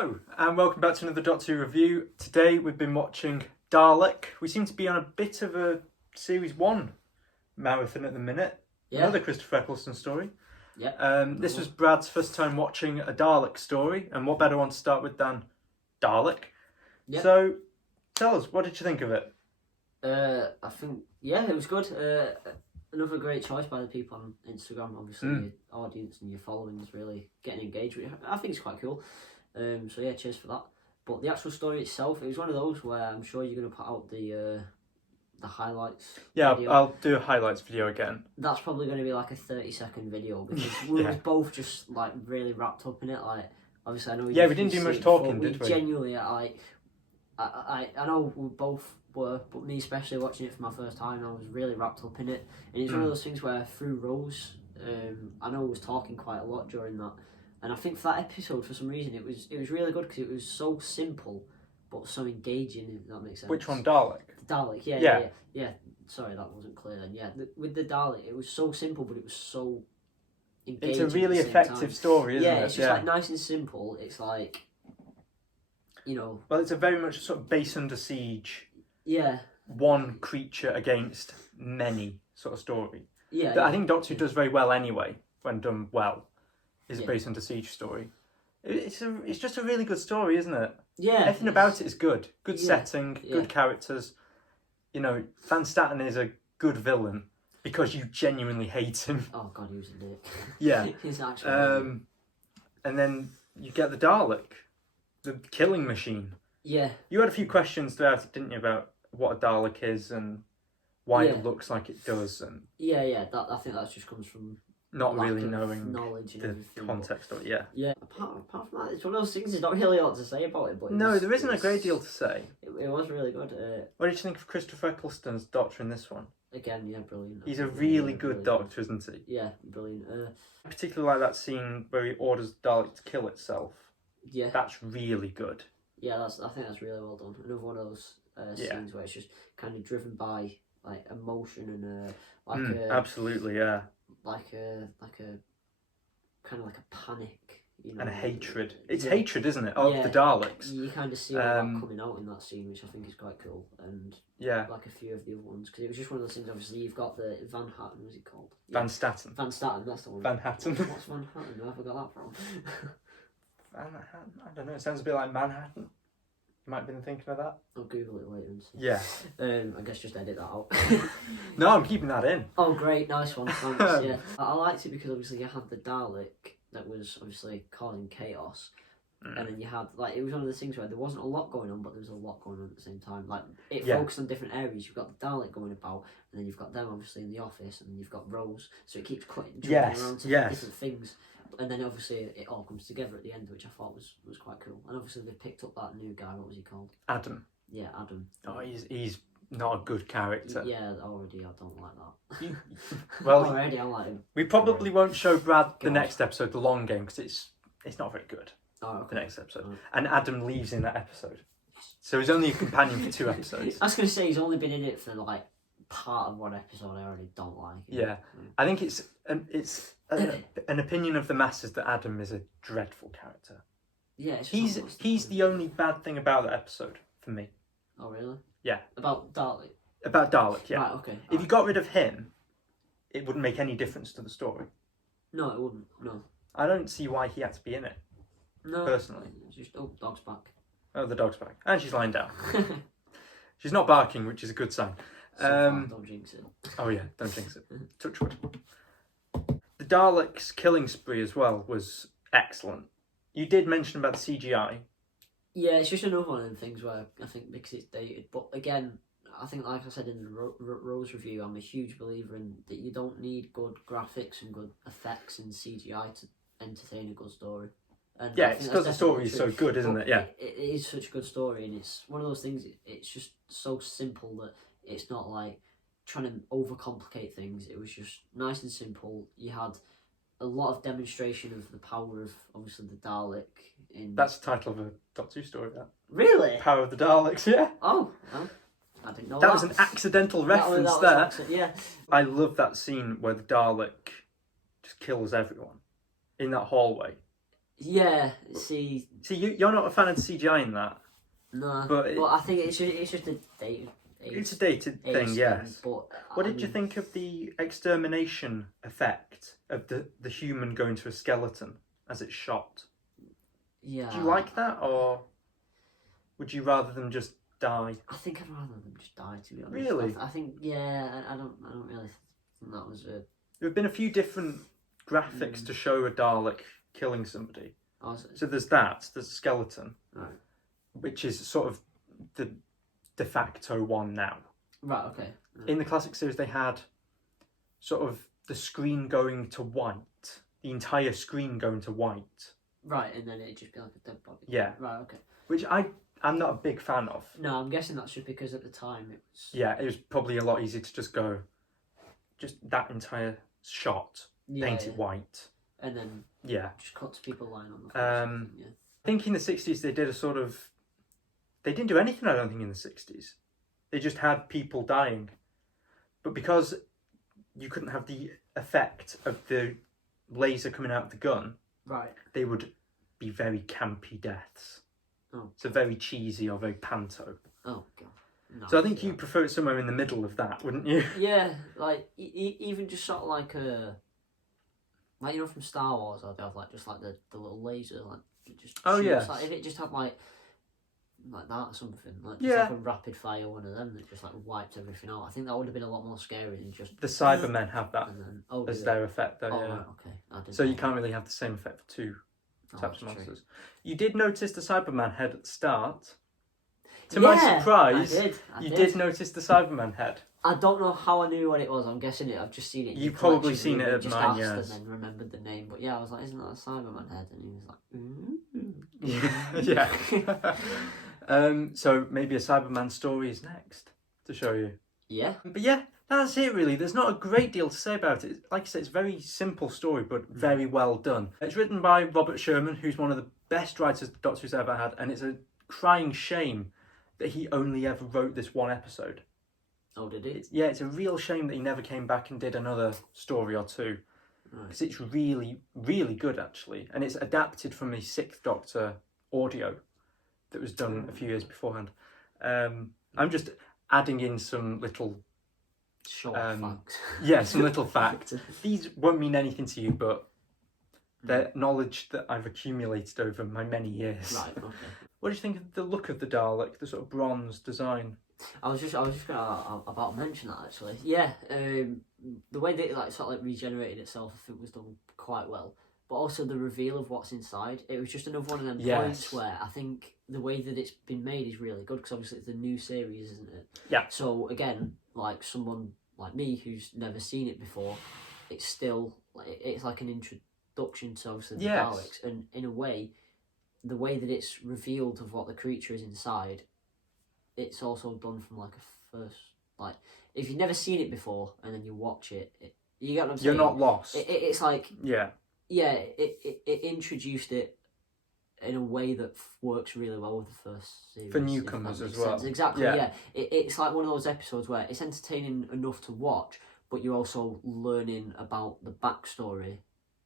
Hello and welcome back to another Doctor Who review. Today we've been watching Dalek. We seem to be on a bit of a Series 1 marathon at the minute. Yeah. Another Christopher Eccleston story. Yeah. This was Brad's first time watching a Dalek story, and what better one to start with than Dalek? Yeah. So tell us, what did you think of it? I think, it was good. Another great choice by the people on Instagram. Obviously, your audience and your following is really getting engaged with it. I think it's quite cool. So yeah, cheers for that. But the actual story itself, it was one of those where I'm sure you're going to put out the highlights. Yeah, video. I'll do a highlights video again. That's probably going to be like a 30-second video because we were both just like really wrapped up in it. Like, obviously, I know. We didn't do much talking, did we? Genuinely, I know we both were, but me especially watching it for my first time, I was really wrapped up in it. And it's one of those things where through Rose, I know I was talking quite a lot during that, and I think for that episode, for some reason, it was really good because it was so simple but so engaging. If that makes sense. Which one, Dalek? Dalek, yeah. Sorry, that wasn't clear then. Yeah, with the Dalek, it was so simple, but it was so engaging. It's a really effective story, isn't it? Yeah, it's just like nice and simple. It's like, you know. Well, it's a very much sort of base under siege. Yeah. One creature against many sort of story. Yeah. That I think Doctor Who does very well anyway, when done well, is a base under siege story. It's just a really good story, isn't it? Yeah. Everything about it is good. Good setting, good characters. You know, Van Statten is a good villain because you genuinely hate him. Oh god, he was a dick. Yeah. He's actually and then you get the Dalek, the killing machine. Yeah. You had a few questions throughout it, didn't you, about what a Dalek is and why it looks like it does, and I think that just comes from not really knowing knowledge and the context of it. Yeah. Apart from that, it's one of those things. There's not really a lot to say about it, but no, there isn't a great deal to say. It was really good. What did you think of Christopher Eccleston's Doctor in this one? Again, yeah, brilliant. He's a really good Doctor, isn't he? Yeah, brilliant. I particularly like that scene where he orders the Dalek to kill itself. Yeah, that's really good. Yeah, I think that's really well done. Another one of those scenes where it's just kind of driven by like emotion and absolutely, yeah. Like a kind of like a panic, you know, and a hatred. It's hatred, isn't it, of the Daleks? You kind of see all that coming out in that scene, which I think is quite cool. And like a few of the other ones, because it was just one of those things. Obviously, you've got the Van Hatten. What's it called? Van Statten. Van Statten. That's the one. Van Hatten. What's Van Hatten? Where have I got that from? Manhattan? I don't know, it sounds a bit like Manhattan. You might have been thinking of that. I'll Google it later and see. Yeah. I guess just edit that out. No, I'm keeping that in. Oh, great, nice one, thanks, yeah. I liked it because obviously you had the Dalek that was obviously causing chaos. And then you had, like, it was one of the things where there wasn't a lot going on, but there was a lot going on at the same time. Like, it focused on different areas. You've got the Dalek going about, and then you've got them obviously in the office, and then you've got Rose. So it keeps jumping around to different things. And then obviously it all comes together at the end, which I thought was quite cool. And obviously they picked up that new guy. What was he called? Adam. Yeah, Adam. Oh, he's not a good character. Yeah, already I don't like that. Well, already I like him. We probably won't show Brad the next episode, the long game, because it's not very good. Oh, okay. The next episode, and Adam leaves in that episode, so he's only a companion for 2 episodes. I was going to say he's only been in it for like part of one episode. I already don't like. Yeah, I think it's an opinion of the masses that Adam is a dreadful character. Yeah, he's the only bad thing about that episode for me. Oh really? Yeah. About Dalek. About Dalek, yeah. Right, okay. If you got rid of him, it wouldn't make any difference to the story. No, it wouldn't. No. I don't see why he had to be in it. No. Personally. Just dog's back. Oh, the dog's back, and she's lying down. She's not barking, which is a good sign. Don't jinx it. Oh yeah, don't jinx it. Touch wood. The Daleks' killing spree as well was excellent. You did mention about the CGI. Yeah, it's just another one of them things where I think because it's dated, but again, I think like I said in the Rose review, I'm a huge believer in that you don't need good graphics and good effects and CGI to entertain a good story. And yeah, it's because the story is so good, isn't it? Yeah, it is such a good story, and it's one of those things. It's just so simple that it's not like trying to overcomplicate things. It was just nice and simple. You had a lot of demonstration of the power of obviously the Dalek. That's the title of a Doctor Who story. That really Power of the Daleks. Yeah. Oh, well, I didn't know that was an accidental reference there. Yeah. I love that scene where the Dalek just kills everyone in that hallway. Yeah, see, you're not a fan of the CGI in that. no, But I think it's just a date. It's a dated thing, yes. But what did you think of the extermination effect of the human going to a skeleton as it's shot? Yeah. Do you like that, or would you rather them just die? I think I'd rather them just die, to be honest. Really? I think, yeah, I don't really think that was a... There have been a few different graphics to show a Dalek killing somebody. Oh, so there's a skeleton, right, which is sort of the de facto one now. Right, okay. Right. In the classic series, they had sort of the screen going to white, the entire screen going to white. Right, and then it'd just be like a dead body. Yeah. Right, okay. Which I'm not a big fan of. No, I'm guessing that's just because at the time it was... Yeah, it was probably a lot easier to just go, just that entire shot, paint it white. And then just cut to people lying on the floor. Yeah. I think in the 60s they did a sort of... They didn't do anything, I don't think, in the 60s. They just had people dying. But because you couldn't have the effect of the laser coming out of the gun, right, they would be very campy deaths. Oh. So very cheesy or very panto. Oh, God. No, so I think you prefer it somewhere in the middle of that, wouldn't you? Yeah, like, even just sort of like a... Like, you know, from Star Wars, I'd have, like, just, like, the little laser, like, it just shoots. Like, if it just had, like that or something, like, just like a rapid fire one of them that just, like, wiped everything out. I think that would have been a lot more scary than just... The Cybermen have that as their effect, though, Right, okay. So you can't really have the same effect for two types of monsters. True. You did notice the Cyberman head at the start. To my surprise, I did notice the Cyberman head. I don't know how I knew what it was. I'm guessing I've just seen it. You've probably seen it at mine, yes. And then remembered the name. But yeah, I was like, isn't that a Cyberman head? And he was like, yeah. So maybe a Cyberman story is next to show you. Yeah. But yeah, that's it really. There's not a great deal to say about it. Like I said, it's a very simple story, but very well done. It's written by Robert Sherman, who's one of the best writers the Doctor's ever had, and it's a crying shame that he only ever wrote this one episode. Oh, did he? It's a real shame that he never came back and did another story or two. Because it's really, really good, actually. And it's adapted from the Sixth Doctor audio that was done a few years beforehand. I'm just adding in some little... Short facts. Yeah, some little facts. These won't mean anything to you, but they're knowledge that I've accumulated over my many years. Right, okay. What do you think of the look of the Dalek, the sort of bronze design? I was just gonna about mention that actually. Yeah, the way that it sort of regenerated itself, I think was done quite well. But also the reveal of what's inside, it was just another one of them points where I think the way that it's been made is really good, because obviously it's a new series, isn't it? Yeah. So again, like someone like me who's never seen it before, it's still it's like an introduction to obviously the Daleks, and in a way, the way that it's revealed of what the creature is inside, it's also done from like a first, like, if you've never seen it before and then you watch it, you get what I'm saying? You're not lost. It's like... Yeah. Yeah, it introduced it in a way that works really well with the first series. For newcomers as well. Sense. Exactly, yeah. It's like one of those episodes where it's entertaining enough to watch, but you're also learning about the backstory.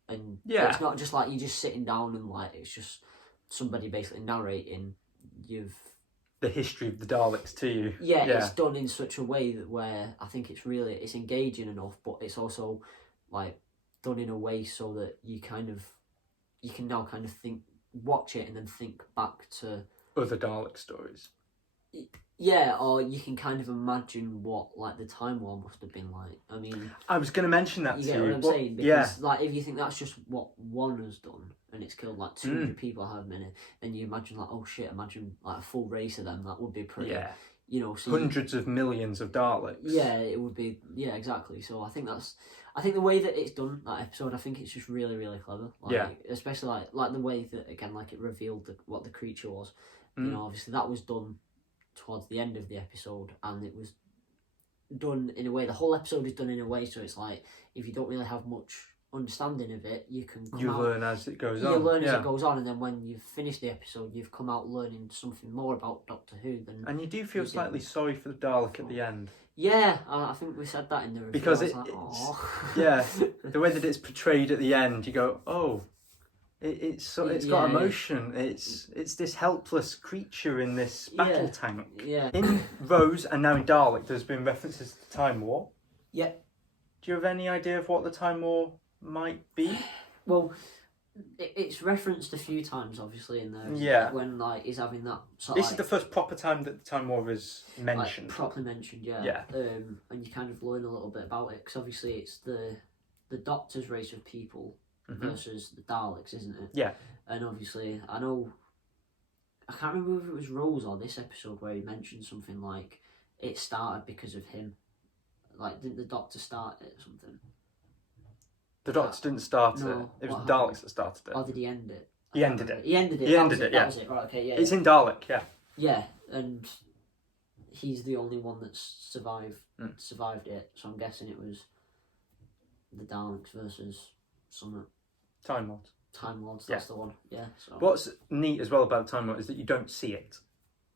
And it's not just like you're just sitting down and like, it's just somebody basically narrating the history of the Daleks to you. Yeah, it's done in such a way that where I think it's engaging enough, but it's also like done in a way so that you can now kind of watch it and then think back to other Dalek stories. Yeah, or you can kind of imagine what like the Time War must have been like. I mean, I was going to mention that to you. You get what I'm saying? Because like if you think that's just what one has done and it's killed like 200 people however many, then you imagine like, oh shit, imagine like a full race of them. That would be pretty. You know, so hundreds of millions of Daleks. Yeah, it would be. Yeah, exactly. So I think the way that it's done, that episode, I think it's just really, really clever. Like, especially like the way that again, like it revealed what the creature was. You know, obviously that was done towards the end of the episode, and it was done in a way. The whole episode is done in a way, so it's like if you don't really have much understanding of it, you can learn as it goes on. You learn as it goes on, and then when you've finished the episode, you've come out learning something more about Doctor Who. And you do feel slightly sorry for the Dalek at the end. Yeah, I think we said that in the review. Because the way that it's portrayed at the end, you go, oh, It's got emotion. It's this helpless creature in this battle tank. Yeah. In Rose and now in Dalek, there's been references to Time War. Yeah. Do you have any idea of what the Time War might be? Well, it's referenced a few times, obviously, in there. Yeah. When he's having that sort This of. is the first proper time that the Time War is mentioned. Properly mentioned, yeah. Yeah. And you kind of learn a little bit about it because obviously it's the Doctor's race of people versus the Daleks, isn't it? Yeah. And obviously, I can't remember if it was Rose or this episode where he mentioned something like it started because of him. Like, didn't the Doctor start it or something? The Doctor didn't start No, it. It was what the Daleks happened? that started it. Or did he end it? He ended it. He ended it. He ended it, yeah. That was it. Right, okay, yeah. It's in Dalek, yeah. Yeah, and he's the only one that's survived it. So I'm guessing it was the Daleks versus some Time Lords. Time Lords. That's the one. Yeah. So. What's neat as well about Time Lord is that you don't see it.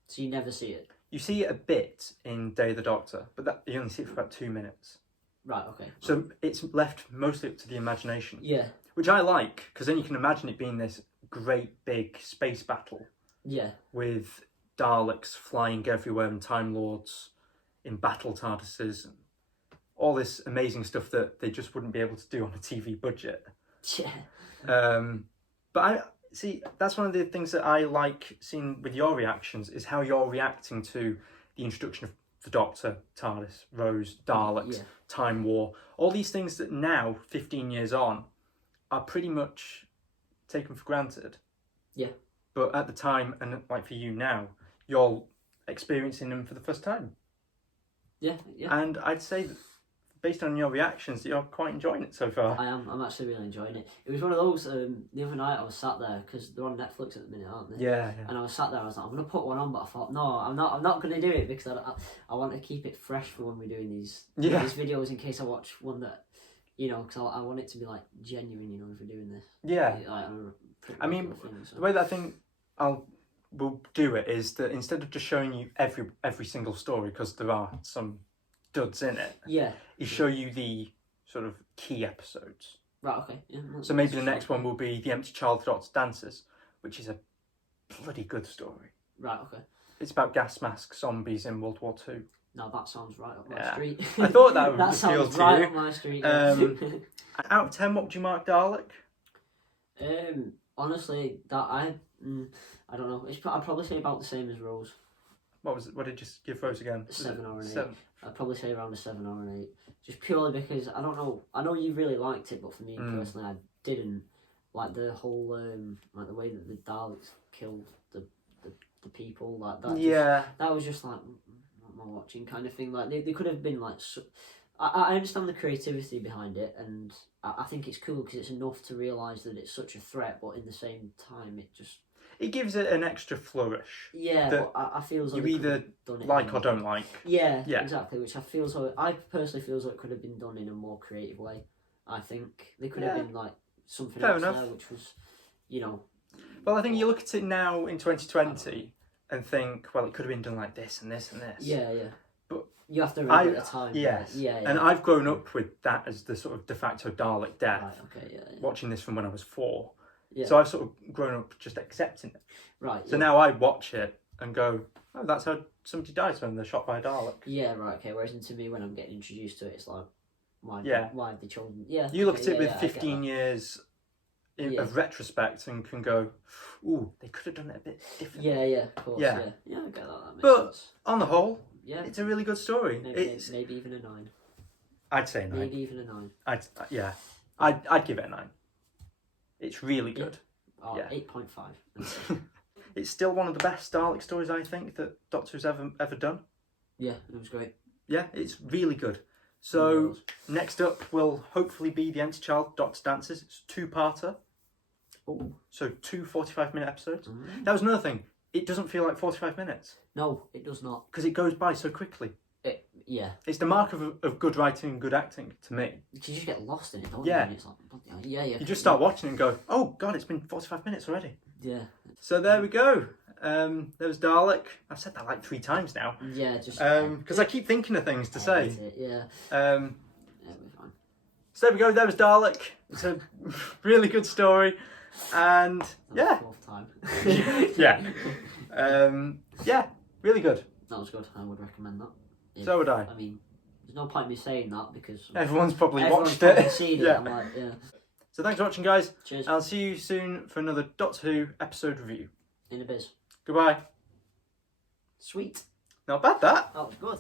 So you never see it. You see it a bit in Day of the Doctor, but you only see it for about 2 minutes. Right. Okay. So it's left mostly up to the imagination. Yeah. Which I like, because then you can imagine it being this great big space battle. Yeah. With Daleks flying everywhere and Time Lords in battle TARDISes and all this amazing stuff that they just wouldn't be able to do on a TV budget. Yeah. But I see, that's one of the things that I like seeing with your reactions is how you're reacting to the introduction of the Doctor, TARDIS, Rose, Daleks, Time War, all these things that now, 15 years on, are pretty much taken for granted. Yeah. But at the time, and like for you now, you're experiencing them for the first time. Yeah, yeah. And I'd say that based on your reactions, that you're quite enjoying it so far. I am. I'm actually really enjoying it. It was one of those, the other night I was sat there, because they're on Netflix at the minute, aren't they? Yeah. And I was sat there, I was like, I'm going to put one on, but I thought, no, I'm not going to do it, because I want to keep it fresh for when we're doing these videos, in case I watch one that, you know, because I want it to be, like, genuine, you know, if we're doing this. Yeah. Like, I mean, the way that I think we'll do it is that instead of just showing you every single story, because there are some duds in it, is show you the sort of key episodes. Right, okay. Yeah, so maybe the next one will be The Empty Child Doctor Dances, which is a bloody good story. Right, okay. It's about gas mask zombies in World War II. No, that sounds right up my street. I thought that would that appeal sounds to right you. up my street. Out of 10, what would you mark Dalek? Honestly, I don't know. I'd probably say about the same as Rose. What did you give Rose again? 7 or an 8. 7. I'd probably say around a 7 or an 8. Just purely because, I don't know, I know you really liked it, but for me personally, I didn't like the whole, like the way that the Daleks killed the people, like that. That was just like, what am I watching kind of thing. Like, they could have been like, I understand the creativity behind it, and I think it's cool because it's enough to realise that it's such a threat, but in the same time, it gives it an extra flourish. Yeah, but I feel as though you either like or don't like. Yeah, exactly. Which I personally feel as though it could have been done in a more creative way. I think they could have been like something else there, which was, you know. Well, I think you look at it now in 2020 and think, well, it could have been done like this and this and this. Yeah, yeah. But you have to remember at the time. Yes. Yeah. And I've grown up with that as the sort of de facto Dalek death. Right, okay, yeah. Watching this from when I was 4. Yeah. So I've sort of grown up just accepting it. Right. So now I watch it and go, oh, that's how somebody dies when they're shot by a Dalek. Yeah, right, okay. Whereas to me, when I'm getting introduced to it, it's like, why have they chosen? Yeah. You look at it with 15 years of retrospect and can go, ooh, they could have done it a bit differently. Yeah, of course. Yeah, I get that. That makes sense. On the whole, yeah, it's a really good story. Maybe even a 9. I'd say a 9. Maybe even a 9. I'd give it a 9. It's really good. Oh, yeah. 8.5. It's still one of the best Dalek stories, I think, that Doctor's ever done. Yeah, it was great. Yeah, it's really good. So next up will hopefully be The Empty Child Doctor Dances. It's a 2-parter. Oh. So 2 45-minute episodes. That was another thing. It doesn't feel like 45 minutes. No, it does not. Because it goes by so quickly. Yeah. It's the mark of good writing and good acting to me. Because you just get lost in it, don't you? And it's like, yeah. You just start watching and go, oh God, it's been 45 minutes already. Yeah. So there we go. There was Dalek. I've said that like 3 times now. Yeah, just... Because I keep thinking of things to say. Yeah. Yeah, we're fine. So there we go. There was Dalek. It's a really good story. And yeah, Fourth time. yeah, yeah, really good. That was good. I would recommend that. So would I. I mean, there's no point in me saying that because Everyone's probably everyone's watched probably it. seen it. Yeah. I'm like, yeah. So thanks for watching, guys. Cheers. I'll see you soon for another Doctor Who episode review. In a biz. Goodbye. Sweet. Not bad, that. That was good.